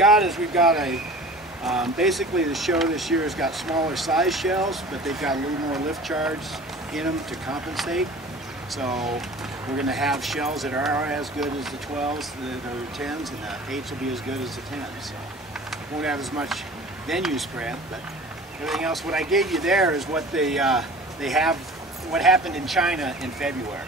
got is we've got a, basically the show this year has got smaller size shells, but they've got a little more lift charge in them to compensate. So we're going to have shells that are as good as the 12s, the 10s, and the 8s will be as good as the 10s. So won't have as much venue spread, but everything else. What I gave you there is what they have, what happened in China in February.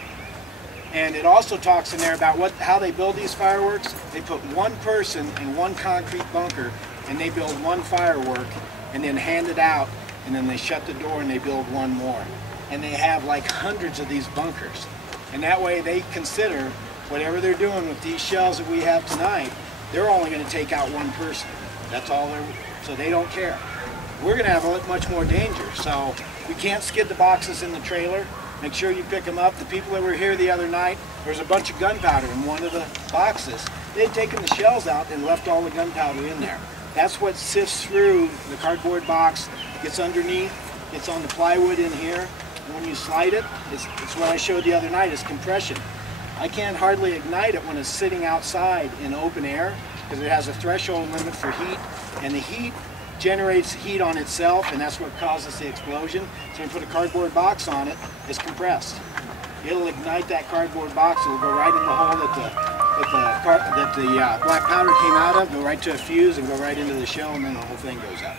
And it also talks in there about how they build these fireworks. They put one person in one concrete bunker and they build one firework and then hand it out, and then they shut the door and they build one more. And they have like hundreds of these bunkers. And that way they consider whatever they're doing with these shells that we have tonight, they're only going to take out one person. That's all so they don't care. We're going to have much more danger. So we can't skid the boxes in the trailer. Make sure you pick them up. The people that were here the other night, there was a bunch of gunpowder in one of the boxes. They'd taken the shells out and left all the gunpowder in there. That's what sifts through the cardboard box, gets underneath, gets on the plywood in here. And when you slide it, it's what I showed the other night, is compression. I can't hardly ignite it when it's sitting outside in open air because it has a threshold limit for heat, and the heat generates heat on itself, and that's what causes the explosion. So when you put a cardboard box on it, it's compressed. It'll ignite that cardboard box. It'll go right in the hole that the black powder came out of, go right to a fuse, and go right into the shell, and then the whole thing goes up.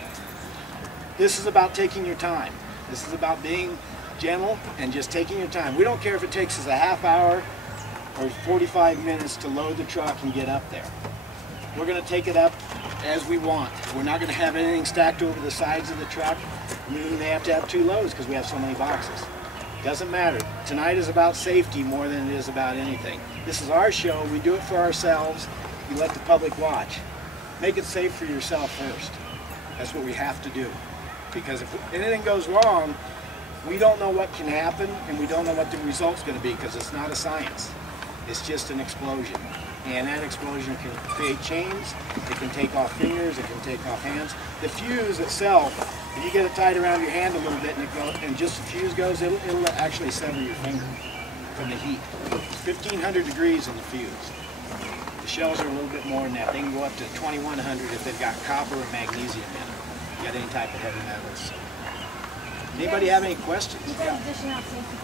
This is about taking your time. This is about being gentle and just taking your time. We don't care if it takes us a half hour or 45 minutes to load the truck and get up there. We're going to take it up as we want. We're not going to have anything stacked over the sides of the truck. We may have to have two loads because we have so many boxes. Doesn't matter. Tonight is about safety more than it is about anything. This is our show. We do it for ourselves. We let the public watch. Make it safe for yourself first. That's what we have to do. Because if anything goes wrong, we don't know what can happen, and we don't know what the result's going to be because it's not a science. It's just an explosion. And that explosion can create chains, it can take off fingers, it can take off hands. The fuse itself, if you get it tied around your hand a little bit and just the fuse goes, it'll actually sever your finger from the heat. It's 1500 degrees in the fuse. The shells are a little bit more than that. They can go up to 2100 if they've got copper or magnesium in them. You got any type of heavy metals. Anybody have any questions? You guys dishing out safety